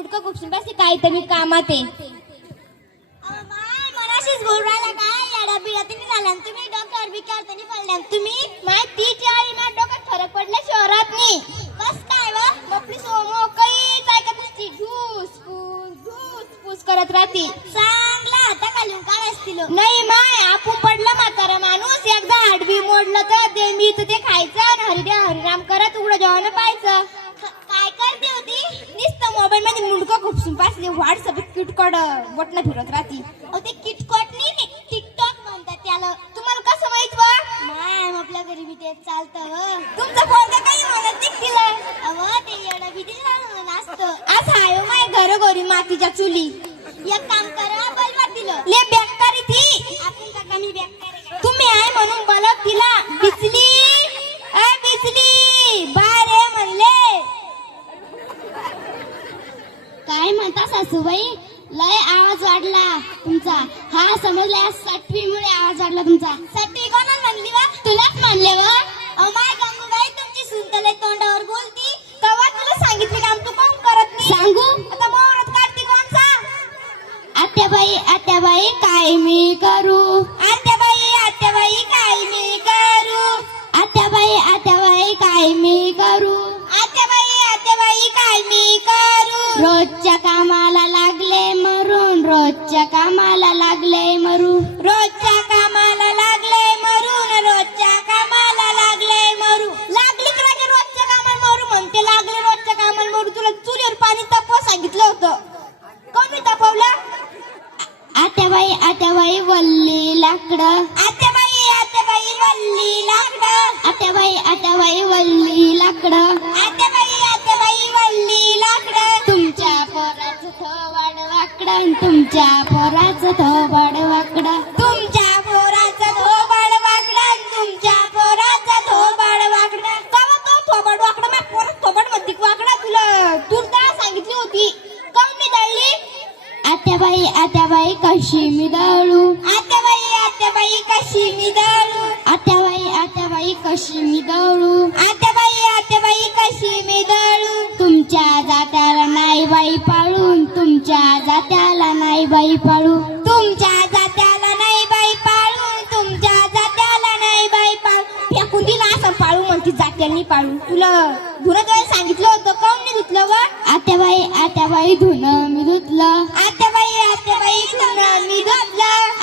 मुडकं खुपसून बसली काय तर मी कामात आहे. मनाशीच बोल राहिला काय येड्या बिड्या तुम्ही झाल्या तुम्ही डॉक्टर विचारतानी पडल्या तुम्ही माय ती चाळी ना डोक्यात फरक पडला शहरात नाही. बस काय व आपली सोमो काहीच ऐकत नसती. घुस फूस करत राहते. चांगला हाता खालून काय असतील नाही माय आपण पडला म्हातारा माणूस एकदा हाडबी मोडलं तर ते मी ते खायचं आणि हरिराम करत उघडं जेवण पाहायचं. काय करते होती नुसतं मोबाईल मध्ये मुंडकं खुपसून पासले व्हॉट्सअप किटकड बटन फिरत राहते. ते किटकॉट नाही टिकटॉक म्हणतात त्याला तुम्हाला कसं माहित वा माय आपल्या घरी बी ते चालतं तुमचं पोरगा काही म्हणत नाही तिला. अव ते येडं बी असतं आज हाय माय घरोघरी मातीच्या चुली. एक काम करा बलवात दिलं ले बेकारी ती आपण का कमी बेकार तुम्ही आहे म्हणून बलत तिला बिचली बिचली बारे म्हणले. काय म्हणता सासूबाई लय आवाज वाढला तुमचा हा समजला सटवीमुळे आवाज वाढला तुमचा सटवी कोणाला म्हणली वा तुलाच म्हणले वा अमाय गंगूबाई तुमची सुनतले तोंडावर बोलती कवा तुला सांगितले काम तू कोण करत नाही. सांगू आता मोहत काढती कोणचा आत्याबाई काय मी करू आत्याबाई काय मी करू आत्याबाई काय मी करू आत्याबाई काय मी करू. रोजच्या कामाला लागले मरून रोजच्या कामाला लागले मरून रोजच्या कामाला लागले मरून रोजच्या कामाला लागले मरू. लागली का राजा रोजच्या कामाला मरू म्हणते लागले रोजच्या कामाला मरू. तुला चुलीवर पाणी तापव सांगितलं होतं कमी तापवलं. आत्याबाई वल्ली लाकडं आत्याबाई वल्ली लाकडं आत्याबाई वल्ली लाकडं आत्याबाई वल्ली लाकडं. तुमच्या पोराचं थोबाड वाकडं तुमच्या पोराचं थोबाड वाकडं तुमच्या पोराचं थोबाड वाकडं तुमच्या पोराचं थोबाड वाकडं. कवा तो थोबाड वाकडं माझ्या पोराचं थोबाड म्हणते वाकडा. तुला तुरदा सांगितली होती काऊन नाही दळली. आत्याबाई कशी मी दळू आत्याबाई कशी मी दळू आत्याबाई कशी मी दळू आत्याबाई कशी मी दळू. तुमच्या जात्याला नाही बाई पाळून तुमच्या जात्याला नाही बाई पाळू तुमच्या जात्याला नाही बाई पाळू तुमच्या जात्याला नाही बाई पाळू. फेकून दिला असं पाळू म्हणती जात्याला पाळू. तुला धुणं काय सांगितलं होतं काऊन नाही धुतलं व आत्याबाई धुणं मी धुतलं आत्याबाई धुणं मी धुतलं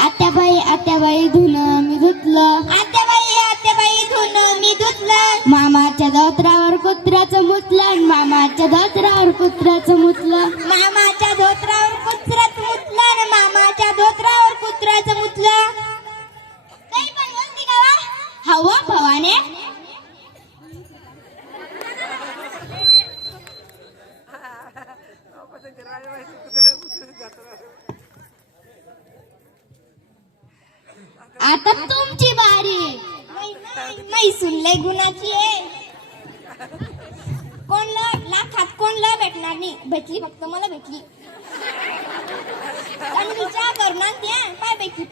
आत्याबाई धुणं मी धुतलं आत्याबाई धुणं मी धुतलं. मामाच्या धोत्रावर कुत्र्याचं मुतलं मामाच्या धोत्रावर कुत्र्याचं मुतलं मामाच्या धोत्रावर कुत्र्याचं मुतलं आणि मामाच्या धोत्रावर कुत्र्याचं मुतलं. काही पण बोलती का वा हवा भवाने आता तुमची बारी. नाही सुनलंय गुणाची आहे. कोणला लाखात कोणला भेटणार नाही. भेटली फक्त मला भेटली आणि विचार करणार त्या पाय पैकी